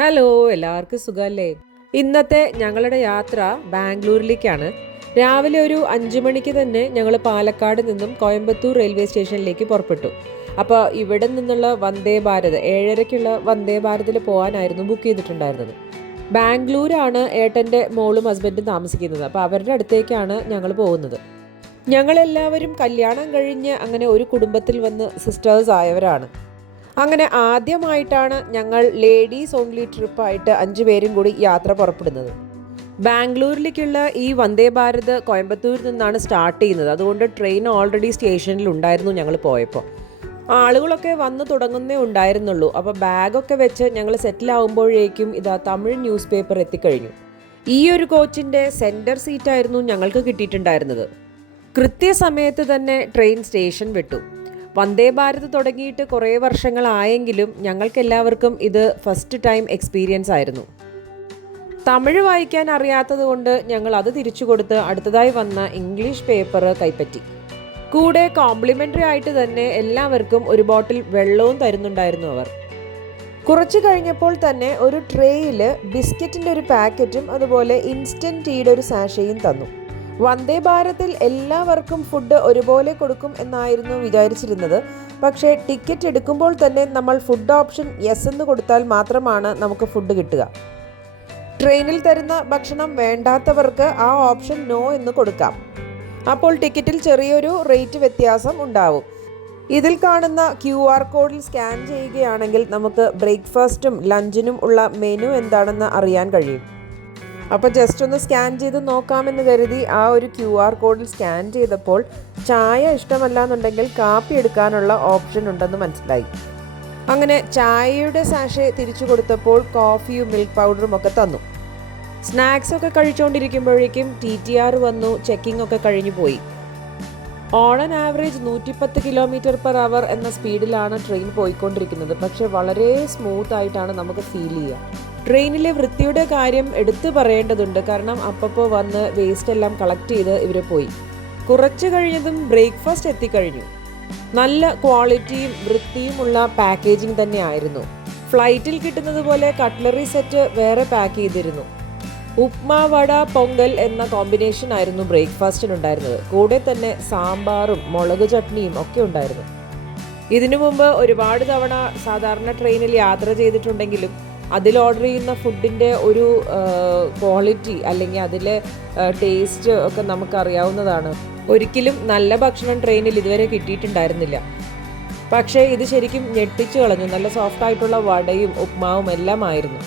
Hello, എല്ലാവർക്കും സുഖമല്ലേ? ഇന്നത്തെ ഞങ്ങളുടെ യാത്ര ബാംഗ്ലൂരിലേക്കാണ്. രാവിലെ ഒരു 5 മണിക്ക് തന്നെ ഞങ്ങൾ പാലക്കാട് നിന്നും കോയമ്പത്തൂർ റെയിൽവേ സ്റ്റേഷനിലേക്ക് പുറപ്പെട്ടു. അപ്പോൾ ഇവിടെ നിന്നുള്ള വന്ദേ ഭാരത് 7:30-ക്കുള്ള വന്ദേ ഭാരതിൽ പോകാനായിരുന്നു ബുക്ക് ചെയ്തിട്ടുണ്ടായിരുന്നത്. ബാംഗ്ലൂരാണ് ഏട്ടൻ്റെ മോളും ഹസ്ബൻഡും താമസിക്കുന്നത്. അപ്പോൾ അവരുടെ അടുത്തേക്കാണ് ഞങ്ങൾ പോകുന്നത്. ഞങ്ങളെല്ലാവരും കല്യാണം കഴിഞ്ഞ് അങ്ങനെ ഒരു കുടുംബത്തിൽ വന്ന് സിസ്റ്റേഴ്സ് ആയവരാണ്. അങ്ങനെ ആദ്യമായിട്ടാണ് ഞങ്ങൾ ലേഡീസ് ഓൺലി ട്രിപ്പായിട്ട് 5 പേരും കൂടി യാത്ര പുറപ്പെടുന്നത്. ബാംഗ്ലൂരിലേക്കുള്ള ഈ വന്ദേ ഭാരത് കോയമ്പത്തൂരിൽ നിന്നാണ് സ്റ്റാർട്ട് ചെയ്യുന്നത്. അതുകൊണ്ട് ട്രെയിൻ ഓൾറെഡി സ്റ്റേഷനിൽ ഉണ്ടായിരുന്നു. ഞങ്ങൾ പോയപ്പോൾ ആളുകളൊക്കെ വന്ന് തുടങ്ങുന്നേ ഉണ്ടായിരുന്നുള്ളൂ. അപ്പോൾ ബാഗൊക്കെ വെച്ച് ഞങ്ങൾ സെറ്റിലാവുമ്പോഴേക്കും ഇതാ തമിഴ് ന്യൂസ് പേപ്പർ എത്തിക്കഴിഞ്ഞു. ഈ ഒരു കോച്ചിൻ്റെ സെൻറ്റർ സീറ്റായിരുന്നു ഞങ്ങൾക്ക് കിട്ടിയിട്ടുണ്ടായിരുന്നത്. കൃത്യസമയത്ത് തന്നെ ട്രെയിൻ സ്റ്റേഷൻ വിട്ടു. വന്ദേ ഭാരത് തുടങ്ങിയിട്ട് കുറേ വർഷങ്ങളായെങ്കിലും ഞങ്ങൾക്കെല്ലാവർക്കും ഇത് ഫസ്റ്റ് ടൈം എക്സ്പീരിയൻസ് ആയിരുന്നു. തമിഴ് വായിക്കാൻ അറിയാത്തത് കൊണ്ട് ഞങ്ങൾ അത് തിരിച്ചു കൊടുത്ത് അടുത്തതായി വന്ന ഇംഗ്ലീഷ് പേപ്പർ കൈപ്പറ്റി. കൂടെ കോംപ്ലിമെൻ്ററി ആയിട്ട് തന്നെ എല്ലാവർക്കും ഒരു ബോട്ടിൽ വെള്ളവും തരുന്നുണ്ടായിരുന്നു അവർ. കുറച്ച് കഴിഞ്ഞപ്പോൾ തന്നെ ഒരു ട്രേയിൽ ബിസ്ക്കറ്റിൻ്റെ ഒരു പാക്കറ്റും അതുപോലെ ഇൻസ്റ്റൻറ്റ് ടീയുടെ ഒരു സാഷയും തന്നു. വന്ദേ ഭാരതിൽ എല്ലാവർക്കും ഫുഡ് ഒരുപോലെ കൊടുക്കും എന്നായിരുന്നു വിചാരിച്ചിരുന്നത്. പക്ഷേ ടിക്കറ്റ് എടുക്കുമ്പോൾ തന്നെ നമ്മൾ ഫുഡ് ഓപ്ഷൻ യെസ് എന്ന് കൊടുത്താൽ മാത്രമാണ് നമുക്ക് ഫുഡ് കിട്ടുക. ട്രെയിനിൽ തരുന്ന ഭക്ഷണം വേണ്ടാത്തവർക്ക് ആ ഓപ്ഷൻ നോ എന്ന് കൊടുക്കാം. അപ്പോൾ ടിക്കറ്റിൽ ചെറിയൊരു റേറ്റ് വ്യത്യാസം ഉണ്ടാവും. ഇതിൽ കാണുന്ന QR കോഡിൽ സ്കാൻ ചെയ്യുകയാണെങ്കിൽ നമുക്ക് ബ്രേക്ക്ഫാസ്റ്റും ലഞ്ചിനും ഉള്ള മെനു എന്താണെന്ന് അറിയാൻ കഴിയും. അപ്പോൾ ജസ്റ്റ് ഒന്ന് സ്കാൻ ചെയ്ത് നോക്കാമെന്ന് കരുതി ആ ഒരു QR കോഡിൽ സ്കാൻ ചെയ്തപ്പോൾ ചായ ഇഷ്ടമല്ല എന്നുണ്ടെങ്കിൽ കാപ്പി എടുക്കാനുള്ള ഓപ്ഷൻ ഉണ്ടെന്ന് മനസ്സിലായി. അങ്ങനെ ചായയുടെ സാഷെ തിരിച്ചു കൊടുത്തപ്പോൾ കോഫിയും മിൽക്ക് പൗഡറും ഒക്കെ തന്നു. സ്നാക്സൊക്കെ കഴിച്ചുകൊണ്ടിരിക്കുമ്പോഴേക്കും TTR വന്നു. ചെക്കിംഗ് ഒക്കെ കഴിഞ്ഞു പോയി. ഓൺ ആൻ ആവറേജ് 110 km/h എന്ന സ്പീഡിലാണ് ട്രെയിൻ പോയിക്കൊണ്ടിരിക്കുന്നത്. പക്ഷെ വളരെ സ്മൂത്ത് ആയിട്ടാണ് നമുക്ക് ഫീൽ ചെയ്യുക. ട്രെയിനിലെ വൃത്തിയുടെ കാര്യം എടുത്തു പറയേണ്ടതുണ്ട്. കാരണം അപ്പോൾ വന്ന് വേസ്റ്റ് എല്ലാം കളക്ട് ചെയ്ത് ഇവർ പോയി. കുറച്ച് കഴിഞ്ഞതും ബ്രേക്ക്ഫാസ്റ്റ് എത്തിക്കഴിഞ്ഞു. നല്ല ക്വാളിറ്റിയും വൃത്തിയുമുള്ള പാക്കേജിങ് തന്നെ ആയിരുന്നു. ഫ്ലൈറ്റിൽ കിട്ടുന്നത് പോലെ കട്ട്ലറി സെറ്റ് വേറെ പാക്ക് ചെയ്തിരുന്നു. ഉപ്മാ, വട, പൊങ്കൽ എന്ന കോമ്പിനേഷൻ ആയിരുന്നു ബ്രേക്ക്ഫാസ്റ്റിനുണ്ടായിരുന്നത്. കൂടെ തന്നെ സാമ്പാറും മുളക് ചട്നിയും ഒക്കെ ഉണ്ടായിരുന്നു. ഇതിനു മുമ്പ് ഒരുപാട് തവണ സാധാരണ ട്രെയിനിൽ യാത്ര ചെയ്തിട്ടുണ്ടെങ്കിലും അതിൽ ഓർഡർ ചെയ്യുന്ന ഫുഡിൻ്റെ ഒരു ക്വാളിറ്റി അല്ലെങ്കിൽ അതിലെ ടേസ്റ്റ് ഒക്കെ നമുക്കറിയാവുന്നതാണ്. ഒരിക്കലും നല്ല ഭക്ഷണം ട്രെയിനിൽ ഇതുവരെ കിട്ടിയിട്ടുണ്ടായിരുന്നില്ല. പക്ഷേ ഇത് ശരിക്കും ഞെട്ടിച്ചു കളഞ്ഞു. നല്ല സോഫ്റ്റ് ആയിട്ടുള്ള വടയും ഉപ്മാവും എല്ലാം ആയിരുന്നു.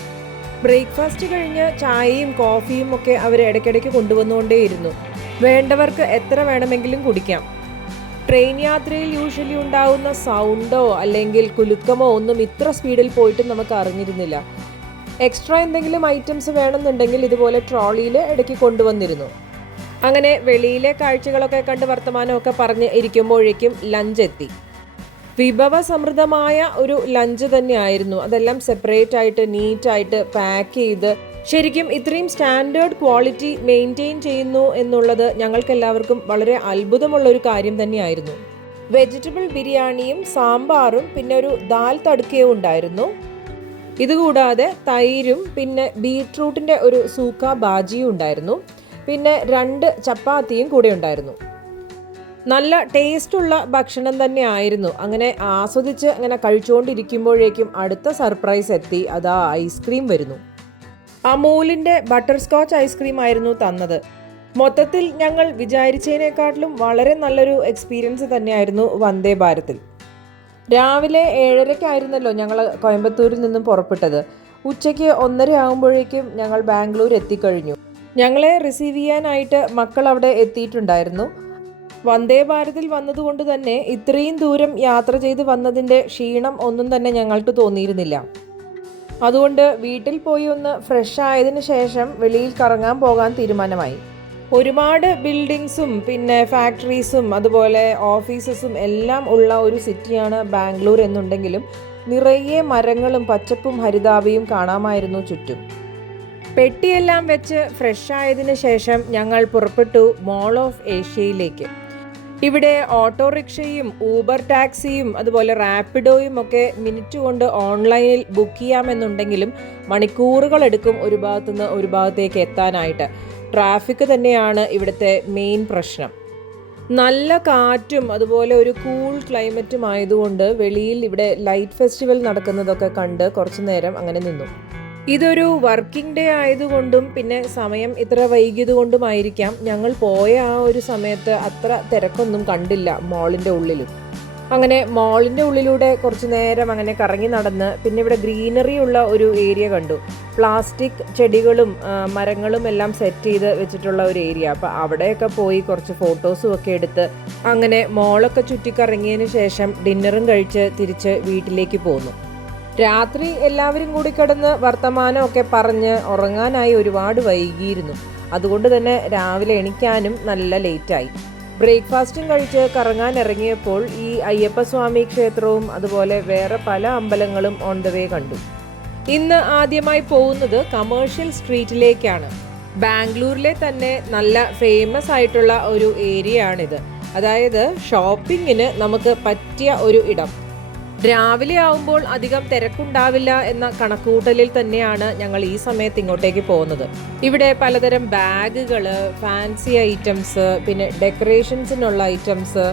ബ്രേക്ക്ഫാസ്റ്റ് കഴിഞ്ഞ് ചായയും കോഫിയും ഒക്കെ അവർ ഇടയ്ക്കിടയ്ക്ക് കൊണ്ടുവന്നുകൊണ്ടേയിരുന്നു. വേണ്ടവർക്ക് എത്ര വേണമെങ്കിലും കുടിക്കാം. ട്രെയിൻ യാത്രയിൽ യൂഷ്വലി ഉണ്ടാവുന്ന സൗണ്ടോ അല്ലെങ്കിൽ കുലുക്കമോ ഒന്നും ഇത്ര സ്പീഡിൽ പോയിട്ട് നമുക്ക് അറിഞ്ഞിരുന്നില്ല. എക്സ്ട്രാ എന്തെങ്കിലും ഐറ്റംസ് വേണമെന്നുണ്ടെങ്കിൽ ഇതുപോലെ ട്രോളിയിൽ ഇടയ്ക്ക് കൊണ്ടുവന്നിരുന്നു. അങ്ങനെ വെളിയിലെ കാഴ്ചകളൊക്കെ കണ്ട് വർത്തമാനമൊക്കെ പറഞ്ഞ് ഇരിക്കുമ്പോഴേക്കും ലഞ്ച് എത്തി. വിഭവ സമൃദ്ധമായ ഒരു ലഞ്ച് തന്നെയായിരുന്നു. അതെല്ലാം സെപ്പറേറ്റ് ആയിട്ട് നീറ്റായിട്ട് പാക്ക് ചെയ്ത് ശരിക്കും ഇത്രയും സ്റ്റാൻഡേർഡ് ക്വാളിറ്റി മെയിൻറ്റെയിൻ ചെയ്യുന്നു എന്നുള്ളത് ഞങ്ങൾക്കെല്ലാവർക്കും വളരെ അത്ഭുതമുള്ളൊരു കാര്യം തന്നെയായിരുന്നു. വെജിറ്റബിൾ ബിരിയാണിയും സാമ്പാറും പിന്നെ ഒരു ദാൽ തടുക്കയും ഉണ്ടായിരുന്നു. ഇതുകൂടാതെ തൈരും പിന്നെ ബീട്രൂട്ടിൻ്റെ ഒരു സൂക്ക ബാജിയും ഉണ്ടായിരുന്നു. പിന്നെ 2 ചപ്പാത്തിയും കൂടെ ഉണ്ടായിരുന്നു. നല്ല ടേസ്റ്റുള്ള ഭക്ഷണം തന്നെ ആയിരുന്നു. അങ്ങനെ ആസ്വദിച്ച് അങ്ങനെ കഴിച്ചുകൊണ്ടിരിക്കുമ്പോഴേക്കും അടുത്ത സർപ്രൈസ് എത്തി. അതാ ഐസ്ക്രീം വരുന്നു. അമൂലിൻ്റെ ബട്ടർ സ്കോച്ച് ഐസ്ക്രീം ആയിരുന്നു തന്നത്. മൊത്തത്തിൽ ഞങ്ങൾ വിചാരിച്ചതിനേക്കാട്ടിലും വളരെ നല്ലൊരു എക്സ്പീരിയൻസ് തന്നെയായിരുന്നു വന്ദേ ഭാരതിൽ. രാവിലെ 7:30-ക്കായിരുന്നല്ലോ ഞങ്ങൾ കോയമ്പത്തൂരിൽ നിന്നും പുറപ്പെട്ടത്. ഉച്ചയ്ക്ക് 1:30 ആകുമ്പോഴേക്കും ഞങ്ങൾ ബാംഗ്ലൂർ എത്തിക്കഴിഞ്ഞു. ഞങ്ങളെ റിസീവ് ചെയ്യാനായിട്ട് മക്കൾ അവിടെ എത്തിയിട്ടുണ്ടായിരുന്നു. വന്ദേ ഭാരതിൽ വന്നതുകൊണ്ട് തന്നെ ഇത്രയും ദൂരം യാത്ര ചെയ്ത് വന്നതിൻ്റെ ക്ഷീണം ഒന്നും തന്നെ ഞങ്ങൾക്ക് തോന്നിയിരുന്നില്ല. അതുകൊണ്ട് വീട്ടിൽ പോയി ഒന്ന് ഫ്രഷ് ആയതിനു ശേഷം വെളിയിൽ കറങ്ങാൻ പോകാൻ തീരുമാനമായി. ഒരുപാട് ബിൽഡിങ്സും പിന്നെ ഫാക്ടറീസും അതുപോലെ ഓഫീസസും എല്ലാം ഉള്ള ഒരു സിറ്റിയാണ് ബാംഗ്ലൂർ എന്നുണ്ടെങ്കിലും നിറയെ മരങ്ങളും പച്ചപ്പും ഹരിതാഭയും കാണാമായിരുന്നു ചുറ്റും. പെട്ടിയെല്ലാം വെച്ച് ഫ്രഷ് ആയതിനു ശേഷം ഞങ്ങൾ പുറപ്പെട്ടു മോൾ ഓഫ് ഏഷ്യയിലേക്ക്. ഇവിടെ ഓട്ടോറിക്ഷയും ഊബർ ടാക്സിയും അതുപോലെ റാപ്പിഡോയും ഒക്കെ മിനിറ്റ് കൊണ്ട് ഓൺലൈനിൽ ബുക്ക് ചെയ്യാമെന്നുണ്ടെങ്കിലും മണിക്കൂറുകളെടുക്കും ഒരു ഭാഗത്തുനിന്ന് ഒരു ഭാഗത്തേക്ക് എത്താനായിട്ട്. ട്രാഫിക് തന്നെയാണ് ഇവിടുത്തെ മെയിൻ പ്രശ്നം. നല്ല കാറ്റും അതുപോലെ ഒരു കൂൾ ക്ലൈമറ്റും ആയതുകൊണ്ട് വെളിയിൽ ഇവിടെ ലൈറ്റ് ഫെസ്റ്റിവൽ നടക്കുന്നതൊക്കെ കണ്ട് കുറച്ചു നേരം അങ്ങനെ നിന്നു. ഇതൊരു വർക്കിംഗ് ഡേ ആയതുകൊണ്ടും പിന്നെ സമയം ഇത്ര വൈകിയതുകൊണ്ടുമായിരിക്കാം ഞങ്ങൾ പോയ ആ ഒരു സമയത്ത് അത്ര തിരക്കൊന്നും കണ്ടില്ല മോളിൻ്റെ ഉള്ളിലും. അങ്ങനെ മോളിൻ്റെ ഉള്ളിലൂടെ കുറച്ച് നേരം അങ്ങനെ കറങ്ങി നടന്ന് പിന്നെ ഇവിടെ ഗ്രീനറി ഉള്ള ഒരു ഏരിയ കണ്ടു. പ്ലാസ്റ്റിക് ചെടികളും മരങ്ങളും എല്ലാം സെറ്റ് ചെയ്ത് വെച്ചിട്ടുള്ള ഒരു ഏരിയ. അപ്പോൾ അവിടെയൊക്കെ പോയി കുറച്ച് ഫോട്ടോസും ഒക്കെ എടുത്ത് അങ്ങനെ മോളൊക്കെ ചുറ്റിക്കറങ്ങിയതിന് ശേഷം ഡിന്നറും കഴിച്ച് തിരിച്ച് വീട്ടിലേക്ക് പോന്നു. രാത്രി എല്ലാവരും കൂടി കിടന്ന് വർത്തമാനമൊക്കെ പറഞ്ഞ് ഉറങ്ങാനായി ഒരുപാട് വൈകിയിരുന്നു. അതുകൊണ്ട് തന്നെ രാവിലെ എണീക്കാനും നല്ല ലേറ്റായി. ബ്രേക്ക്ഫാസ്റ്റും കഴിച്ച് കറങ്ങാൻ ഇറങ്ങിയപ്പോൾ ഈ അയ്യപ്പസ്വാമി ക്ഷേത്രവും അതുപോലെ വേറെ പല അമ്പലങ്ങളും ഓൺ ദ വേ കണ്ടു. ഇന്ന് ആദ്യമായി പോകുന്നത് കമേഴ്ഷ്യൽ സ്ട്രീറ്റിലേക്കാണ്. ബാംഗ്ലൂരിലെ തന്നെ നല്ല ഫേമസ് ആയിട്ടുള്ള ഒരു ഏരിയ ആണിത്. അതായത് ഷോപ്പിങ്ങിന് നമുക്ക് പറ്റിയ ഒരു ഇടം. രാവിലെ ആവുമ്പോൾ അധികം തിരക്കുണ്ടാവില്ല എന്ന കണക്കുകൂട്ടലിൽ തന്നെയാണ് ഞങ്ങൾ ഈ സമയത്ത് ഇങ്ങോട്ടേക്ക് പോകുന്നത്. ഇവിടെ പലതരം ബാഗുകൾ, ഫാൻസി ഐറ്റംസ്, പിന്നെ ഡെക്കറേഷൻസിനുള്ള ഐറ്റംസ്,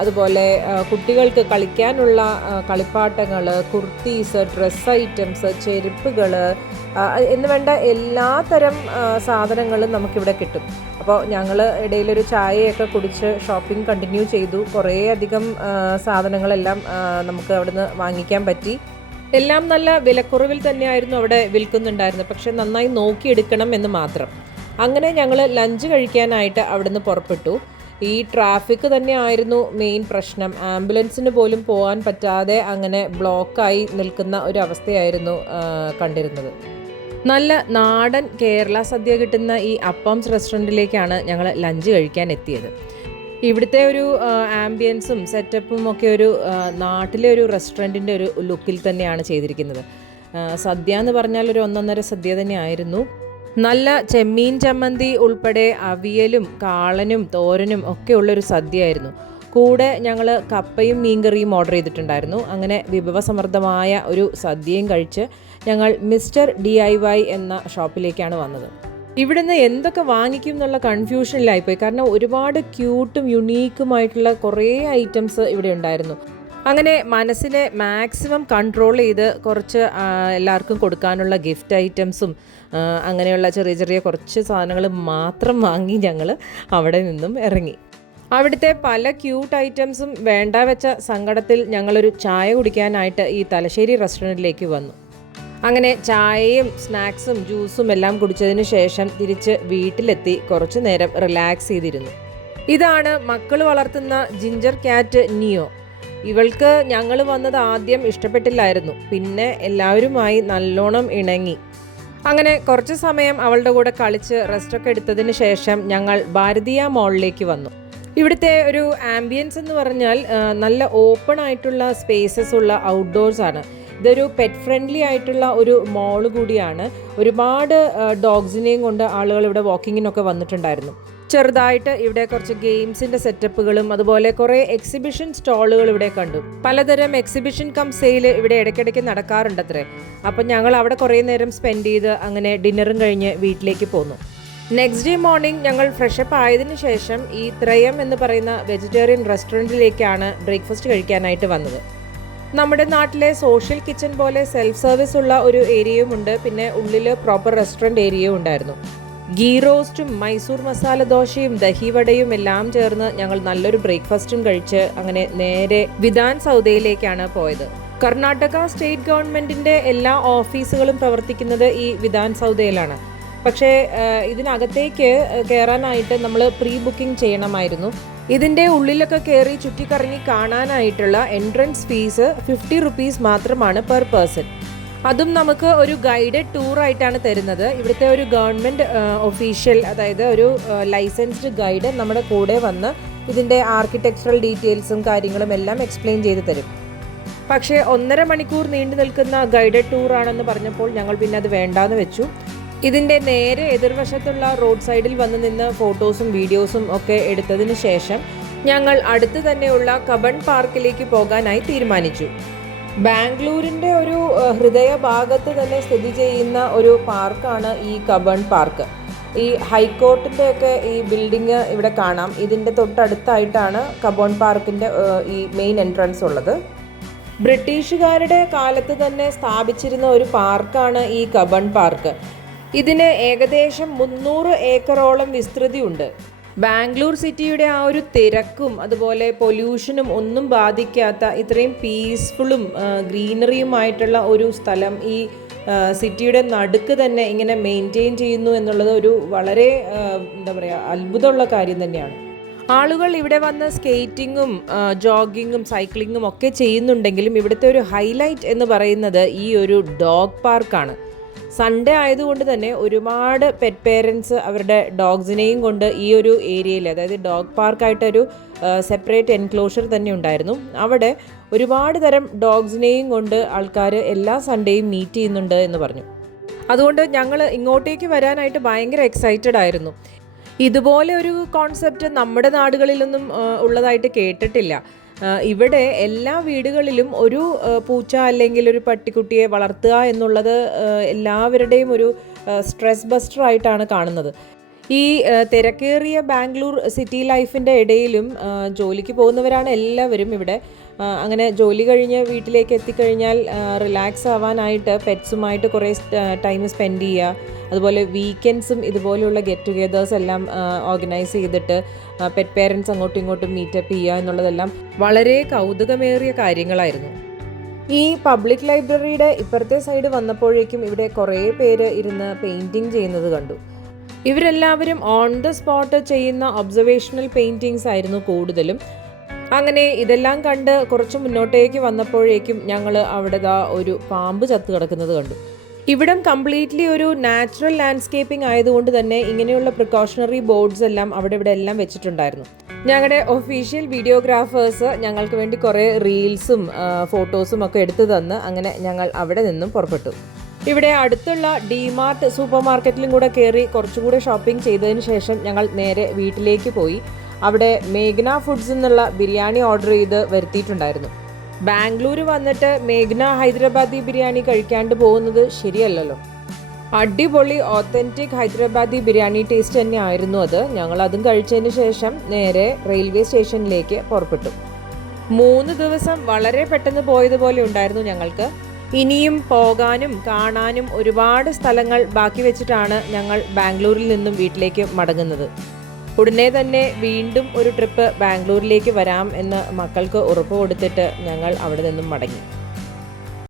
അതുപോലെ കുട്ടികൾക്ക് കളിക്കാനുള്ള കളിപ്പാട്ടങ്ങൾ, കുർത്തീസ്, ഡ്രസ്സ് ഐറ്റംസ്, ചെരുപ്പുകൾ എന്ന് വേണ്ട എല്ലാ തരം സാധനങ്ങളും നമുക്കിവിടെ കിട്ടും. അപ്പോൾ ഞങ്ങൾ ഇടയിലൊരു ചായയൊക്കെ കുടിച്ച് ഷോപ്പിംഗ് കണ്ടിന്യൂ ചെയ്തു. കുറേ അധികം സാധനങ്ങളെല്ലാം നമുക്ക് അവിടുന്ന് വാങ്ങിക്കാൻ പറ്റി. എല്ലാം നല്ല വിലക്കുറവിൽ തന്നെയായിരുന്നു അവിടെ വിൽക്കുന്നുണ്ടായിരുന്നത്. പക്ഷെ നന്നായി നോക്കിയെടുക്കണം എന്ന് മാത്രം. അങ്ങനെ ഞങ്ങൾ ലഞ്ച് കഴിക്കാനായിട്ട് അവിടുന്ന് പുറപ്പെട്ടു. ഈ ട്രാഫിക് തന്നെയായിരുന്നു മെയിൻ പ്രശ്നം. ആംബുലൻസിന് പോലും പോകാൻ പറ്റാതെ അങ്ങനെ ബ്ലോക്കായി നിൽക്കുന്ന ഒരു അവസ്ഥയായിരുന്നു കണ്ടിരുന്നത്. നല്ല നാടൻ കേരള സദ്യ കിട്ടുന്ന ഈ അപ്പംസ് റെസ്റ്റോറൻറ്റിലേക്കാണ് ഞങ്ങൾ ലഞ്ച് കഴിക്കാൻ എത്തിയത്. ഇവിടുത്തെ ഒരു ആംബിയൻസും സെറ്റപ്പും ഒക്കെ ഒരു നാട്ടിലെ ഒരു റെസ്റ്റോറൻറ്റിൻ്റെ ഒരു ലുക്കിൽ തന്നെയാണ് ചെയ്തിരിക്കുന്നത്. സദ്യ എന്ന് പറഞ്ഞാൽ ഒരു ഒന്നൊന്നര സദ്യ തന്നെയായിരുന്നു. നല്ല ചെമ്മീൻ ചമ്മന്തി ഉൾപ്പെടെ അവിയലും കാളനും തോരനും ഒക്കെ ഉള്ളൊരു സദ്യയായിരുന്നു. കൂടെ ഞങ്ങൾ കപ്പയും മീൻകറിയും ഓർഡർ ചെയ്തിട്ടുണ്ടായിരുന്നു. അങ്ങനെ വിഭവസമൃദ്ധമായ ഒരു സദ്യയും കഴിച്ച് ഞങ്ങൾ മിസ്റ്റർ DIY എന്ന ഷോപ്പിലേക്കാണ് വന്നത്. ഇവിടുന്ന് എന്തൊക്കെ വാങ്ങിക്കും എന്നുള്ള കൺഫ്യൂഷനിലായിപ്പോയി. കാരണം ഒരുപാട് ക്യൂട്ടും യുണീക്കുമായിട്ടുള്ള കുറേ ഐറ്റംസ് ഇവിടെ ഉണ്ടായിരുന്നു. അങ്ങനെ മനസ്സിനെ മാക്സിമം കൺട്രോൾ ചെയ്ത് കുറച്ച് എല്ലാവർക്കും കൊടുക്കാനുള്ള ഗിഫ്റ്റ് ഐറ്റംസും അങ്ങനെയുള്ള ചെറിയ ചെറിയ കുറച്ച് സാധനങ്ങൾ മാത്രം വാങ്ങി ഞങ്ങൾ അവിടെ നിന്നും ഇറങ്ങി. അവിടുത്തെ പല ക്യൂട്ട് ഐറ്റംസും വേണ്ട വെച്ച സങ്കടത്തിൽ ഞങ്ങളൊരു ചായ കുടിക്കാനായിട്ട് ഈ തലശ്ശേരി റെസ്റ്റോറൻറ്റിലേക്ക് വന്നു. അങ്ങനെ ചായയും സ്നാക്സും ജ്യൂസും എല്ലാം കുടിച്ചതിന് ശേഷം തിരിച്ച് വീട്ടിലെത്തി കുറച്ചു നേരം റിലാക്സ് ചെയ്തിരുന്നു. ഇതാണ് മക്കൾ വളർത്തുന്ന ജിഞ്ചർ ക്യാറ്റ് നിയോ. ഇവൾക്ക് ഞങ്ങൾ വന്നത് ആദ്യം ഇഷ്ടപ്പെട്ടില്ലായിരുന്നു. പിന്നെ എല്ലാവരുമായി നല്ലോണം ഇണങ്ങി. അങ്ങനെ കുറച്ച് സമയം അവളുടെ കൂടെ കളിച്ച് റെസ്റ്റൊക്കെ എടുത്തതിന് ശേഷം ഞങ്ങൾ ഭാരതീയ മോളിലേക്ക് വന്നു. ഇവിടുത്തെ ഒരു ആംബിയൻസ് എന്ന് പറഞ്ഞാൽ നല്ല ഓപ്പൺ ആയിട്ടുള്ള സ്പേസസ് ഉള്ള ഔട്ട്ഡോർസ് ആണ്. ഇതൊരു പെറ്റ് ഫ്രണ്ട്ലി ആയിട്ടുള്ള ഒരു മോള് കൂടിയാണ്. ഒരുപാട് ഡോഗ്സിനെയും കൊണ്ട് ആളുകൾ ഇവിടെ വാക്കിങ്ങിനൊക്കെ വന്നിട്ടുണ്ടായിരുന്നു. ചെറുതായിട്ട് ഇവിടെ കുറച്ച് ഗെയിംസിൻ്റെ സെറ്റപ്പുകളും അതുപോലെ കുറേ എക്സിബിഷൻ സ്റ്റോളുകൾ ഇവിടെ കണ്ടു. പലതരം എക്സിബിഷൻ കം സെയിൽ ഇവിടെ ഇടയ്ക്കിടയ്ക്ക് നടക്കാറുണ്ടത്രേ. അപ്പം ഞങ്ങൾ അവിടെ കുറേ നേരം സ്പെൻഡ് ചെയ്ത് അങ്ങനെ ഡിന്നറും കഴിഞ്ഞ് വീട്ടിലേക്ക് പോന്നു. നെക്സ്റ്റ് ഡേ മോർണിംഗ് ഞങ്ങൾ ഫ്രഷപ്പ് ആയതിനു ശേഷം ഈ ത്രയം എന്ന് പറയുന്ന വെജിറ്റേറിയൻ റെസ്റ്റോറൻറ്റിലേക്കാണ് ബ്രേക്ക്ഫാസ്റ്റ് കഴിക്കാനായിട്ട് വന്നത്. നമ്മുടെ നാട്ടിലെ സോഷ്യൽ കിച്ചൺ പോലെ സെൽഫ് സർവീസ് ഉള്ള ഒരു ഏരിയയും ഉണ്ട്. പിന്നെ ഉള്ളിൽ പ്രോപ്പർ റെസ്റ്റോറൻറ്റ് ഏരിയയും ഉണ്ടായിരുന്നു. ഗീ റോസ്റ്റും മൈസൂർ മസാല ദോശയും ദഹിവടയും എല്ലാം ചേർന്ന് ഞങ്ങൾ നല്ലൊരു ബ്രേക്ക്ഫാസ്റ്റും കഴിച്ച് അങ്ങനെ നേരെ വിധാൻ സൗദയിലേക്കാണ് പോയത്. കർണാടക സ്റ്റേറ്റ് ഗവൺമെൻറ്റിൻ്റെ എല്ലാ ഓഫീസുകളും പ്രവർത്തിക്കുന്നത് ഈ വിധാൻ സൗദയിലാണ്. പക്ഷേ ഇതിനകത്തേക്ക് കയറാനായിട്ട് നമ്മൾ പ്രീ ബുക്കിംഗ് ചെയ്യണമായിരുന്നു. ഇതിൻ്റെ ഉള്ളിലൊക്കെ കയറി ചുറ്റിക്കറങ്ങി കാണാനായിട്ടുള്ള എൻട്രൻസ് ഫീസ് 50 റുപ്പീസ് മാത്രമാണ് പെർ പേഴ്സൺ. അതും നമുക്ക് ഒരു ഗൈഡഡ് ടൂറായിട്ടാണ് തരുന്നത്. ഇവിടുത്തെ ഒരു ഗവൺമെൻറ് ഒഫീഷ്യൽ, അതായത് ഒരു ലൈസൻസ്ഡ് ഗൈഡ് നമ്മുടെ കൂടെ വന്ന് ഇതിൻ്റെ ആർക്കിടെക്ചറൽ ഡീറ്റെയിൽസും കാര്യങ്ങളും എല്ലാം എക്സ്പ്ലെയിൻ ചെയ്ത് തരും. പക്ഷേ 1.5 മണിക്കൂർ നീണ്ടു നിൽക്കുന്ന ഗൈഡഡ് ടൂറാണെന്ന് പറഞ്ഞപ്പോൾ ഞങ്ങൾ പിന്നെ അത് വേണ്ടാന്ന് വെച്ചു. ഇതിൻ്റെ നേരെ എതിർവശത്തുള്ള റോഡ് സൈഡിൽ വന്ന് നിന്ന് ഫോട്ടോസും വീഡിയോസും ഒക്കെ എടുത്തതിന് ശേഷം ഞങ്ങൾ അടുത്ത് തന്നെയുള്ള കബൺ പാർക്കിലേക്ക് പോകാനായി തീരുമാനിച്ചു. ബാംഗ്ലൂരിൻ്റെ ഒരു ഹൃദയഭാഗത്ത് തന്നെ സ്ഥിതി ചെയ്യുന്ന ഒരു പാർക്കാണ് ഈ കബൺ പാർക്ക്. ഈ ഹൈക്കോർട്ടിൻ്റെ ഒക്കെ ഈ ബിൽഡിങ് ഇവിടെ കാണാം. ഇതിൻ്റെ തൊട്ടടുത്തായിട്ടാണ് കബൺ പാർക്കിൻ്റെ ഈ മെയിൻ എൻട്രൻസ് ഉള്ളത്. ബ്രിട്ടീഷുകാരുടെ കാലത്ത് തന്നെ സ്ഥാപിച്ചിരുന്ന ഒരു പാർക്കാണ് ഈ കബൺ പാർക്ക്. ഇതിന് ഏകദേശം 300 ഏക്കറോളം വിസ്തൃതിയുണ്ട്. ബാംഗ്ലൂർ സിറ്റിയുടെ ആ ഒരു തിരക്കും അതുപോലെ പൊല്യൂഷനും ഒന്നും ബാധിക്കാത്ത ഇത്രയും പീസ്ഫുള്ളും ഗ്രീനറിയുമായിട്ടുള്ള ഒരു സ്ഥലം ഈ സിറ്റിയുടെ നടുക്ക് തന്നെ ഇങ്ങനെ മെയിൻറ്റെയിൻ ചെയ്യുന്നു എന്നുള്ളത് ഒരു വളരെ എന്താ പറയുക അത്ഭുതമുള്ള കാര്യം തന്നെയാണ്. ആളുകൾ ഇവിടെ വന്ന് സ്കേറ്റിങ്ങും ജോഗിങ്ങും സൈക്ലിങ്ങും ഒക്കെ ചെയ്യുന്നുണ്ടെങ്കിലും ഇവിടുത്തെ ഒരു ഹൈലൈറ്റ് എന്ന് പറയുന്നത് ഈ ഒരു ഡോഗ് പാർക്കാണ്. സൺഡേ ആയതുകൊണ്ട് തന്നെ ഒരുപാട് പെറ്റ് പേരൻസ് അവരുടെ ഡോഗ്സിനെയും കൊണ്ട് ഈ ഒരു ഏരിയയിൽ, അതായത് ഡോഗ് പാർക്കായിട്ടൊരു സെപ്പറേറ്റ് എൻക്ലോഷർ തന്നെ ഉണ്ടായിരുന്നു. അവിടെ ഒരുപാട് തരം ഡോഗ്സിനെയും കൊണ്ട് ആൾക്കാർ എല്ലാ സൺഡേയും മീറ്റ് ചെയ്യുന്നുണ്ട് എന്ന് പറഞ്ഞു. അതുകൊണ്ട് ഞങ്ങൾ ഇങ്ങോട്ടേക്ക് വരാനായിട്ട് ഭയങ്കര എക്സൈറ്റഡ് ആയിരുന്നു. ഇതുപോലെ ഒരു കോൺസെപ്റ്റ് നമ്മുടെ നാടുകളിലൊന്നും ഉള്ളതായിട്ട് കേട്ടിട്ടില്ല. ഇവിടെ എല്ലാ വീടുകളിലും ഒരു പൂച്ച അല്ലെങ്കിൽ ഒരു പട്ടിക്കുട്ടിയെ വളർത്തുക എന്നുള്ളത് എല്ലാവരുടെയും ഒരു സ്ട്രെസ് ബസ്റ്റർ ആയിട്ടാണ് കാണുന്നത്. ഈ തിരക്കേറിയ ബാംഗ്ലൂർ സിറ്റി ലൈഫിൻ്റെ ഇടയിലും ജോലിക്ക് പോകുന്നവരാണ് എല്ലാവരും ഇവിടെ. അങ്ങനെ ജോലി കഴിഞ്ഞ് വീട്ടിലേക്ക് എത്തിക്കഴിഞ്ഞാൽ റിലാക്സ് ആവാനായിട്ട് പെറ്റ്സുമായിട്ട് കുറേ ടൈം സ്പെൻഡ് ചെയ്യുക. അതുപോലെ വീക്കെൻഡ്സും ഇതുപോലെയുള്ള ഗെറ്റ് ടുഗെദേഴ്സ് എല്ലാം ഓർഗനൈസ് ചെയ്തിട്ട് പെറ്റ് പേരൻസ് അങ്ങോട്ടും ഇങ്ങോട്ടും മീറ്റപ്പ് ചെയ്യുക എന്നുള്ളതെല്ലാം വളരെ കൗതുകമേറിയ കാര്യങ്ങളായിരുന്നു. ഈ പബ്ലിക് ലൈബ്രറിയുടെ ഇപ്പുറത്തെ സൈഡ് വന്നപ്പോഴേക്കും ഇവിടെ കുറേ പേര് ഇരുന്ന് പെയിൻറ്റിങ് ചെയ്യുന്നത് കണ്ടു. ഇവരെല്ലാവരും ഓൺ ദ സ്പോട്ട് ചെയ്യുന്ന ഒബ്സർവേഷണൽ പെയിൻറ്റിങ്സ് ആയിരുന്നു കൂടുതലും. അങ്ങനെ ഇതെല്ലാം കണ്ട് കുറച്ച് മുന്നോട്ടേക്ക് വന്നപ്പോഴേക്കും ഞങ്ങൾ അവിടെ ഒരു പാമ്പ് ചത്ത് കിടക്കുന്നത് കണ്ടു. ഇവിടം കംപ്ലീറ്റ്ലി ഒരു നാച്ചുറൽ ലാൻഡ്സ്കേപ്പിംഗ് ആയതുകൊണ്ട് തന്നെ ഇങ്ങനെയുള്ള പ്രിക്കോഷണറി ബോർഡ്സ് എല്ലാം അവിടെ ഇവിടെ എല്ലാം വെച്ചിട്ടുണ്ടായിരുന്നു. ഞങ്ങളുടെ ഒഫീഷ്യൽ വീഡിയോഗ്രാഫേഴ്സ് ഞങ്ങൾക്ക് വേണ്ടി കുറേ റീൽസും ഫോട്ടോസും ഒക്കെ എടുത്തു തന്ന് അങ്ങനെ ഞങ്ങൾ അവിടെ നിന്നും പുറപ്പെട്ടു. ഇവിടെ അടുത്തുള്ള ഡിമാർട്ട് സൂപ്പർ മാർക്കറ്റിലും കൂടെ കയറി കുറച്ചുകൂടെ ഷോപ്പിംഗ് ചെയ്തതിന് ശേഷം ഞങ്ങൾ നേരെ വീട്ടിലേക്ക് പോയി. അവിടെ മേഘ്ന ഫുഡ്സ് എന്നുള്ള ബിരിയാണി ഓർഡർ ചെയ്ത് വരുത്തിയിട്ടുണ്ടായിരുന്നു. ബാംഗ്ലൂർ വന്നിട്ട് മേഘ്ന ഹൈദരാബാദി ബിരിയാണി കഴിക്കാണ്ട് പോകുന്നത് ശരിയല്ലല്ലോ. അടിപൊളി ഓത്തൻറ്റിക് ഹൈദരാബാദി ബിരിയാണി ടേസ്റ്റ് തന്നെ ആയിരുന്നു അത്. ഞങ്ങൾ അതും കഴിച്ചതിന് ശേഷം നേരെ റെയിൽവേ സ്റ്റേഷനിലേക്ക് പുറപ്പെട്ടു. 3 ദിവസം വളരെ പെട്ടെന്ന് പോയതുപോലെ ഉണ്ടായിരുന്നു ഞങ്ങൾക്ക്. ഇനിയും പോകാനും കാണാനും ഒരുപാട് സ്ഥലങ്ങൾ ബാക്കി വെച്ചിട്ടാണ് ഞങ്ങൾ ബാംഗ്ലൂരിൽ നിന്നും വീട്ടിലേക്ക് മടങ്ങുന്നത്. ഉടനെ തന്നെ വീണ്ടും ഒരു ട്രിപ്പ് ബാംഗ്ലൂരിലേക്ക് വരാം എന്ന് മക്കൾക്ക് ഉറപ്പ് കൊടുത്തിട്ട് ഞങ്ങൾ അവിടെ നിന്നും മടങ്ങി.